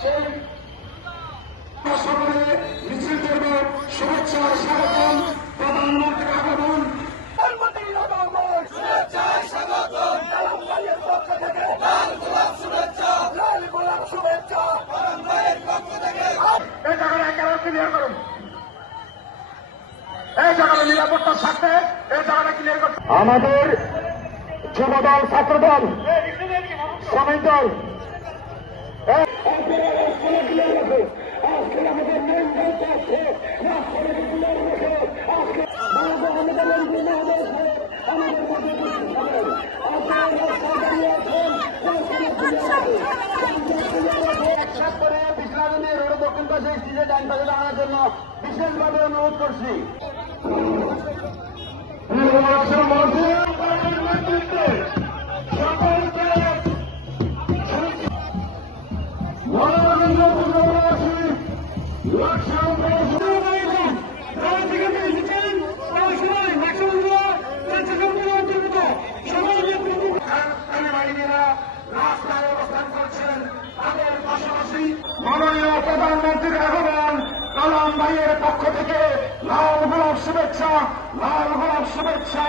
সেই সকলে মিছিল করব। শুভেচ্ছা স্বাগতম, প্রধানমন্ত্রীর আগমন। এই জায়গায় কেন ক্লিয়ার করুন, এই জায়গায় নিরাপত্তার স্বার্থে এই জায়গাটা ক্লিয়ার করুন। আমাদের যুবদল, ছাত্রদল, শ্রমিক দল রোড দক্ষিণ পাশে স্ত্রীদের ডাইন পাশে দাঁড়ানোর জন্য বিশেষভাবে অনুরোধ করছি। রাস্তায় অবস্থান করছেন, তাদের পাশাপাশি মাননীয় প্রধানমন্ত্রীর আগমন। কালাম ভাইয়ের পক্ষ থেকে লাল গোলাপ শুভেচ্ছা, লাল গোলাপ শুভেচ্ছা।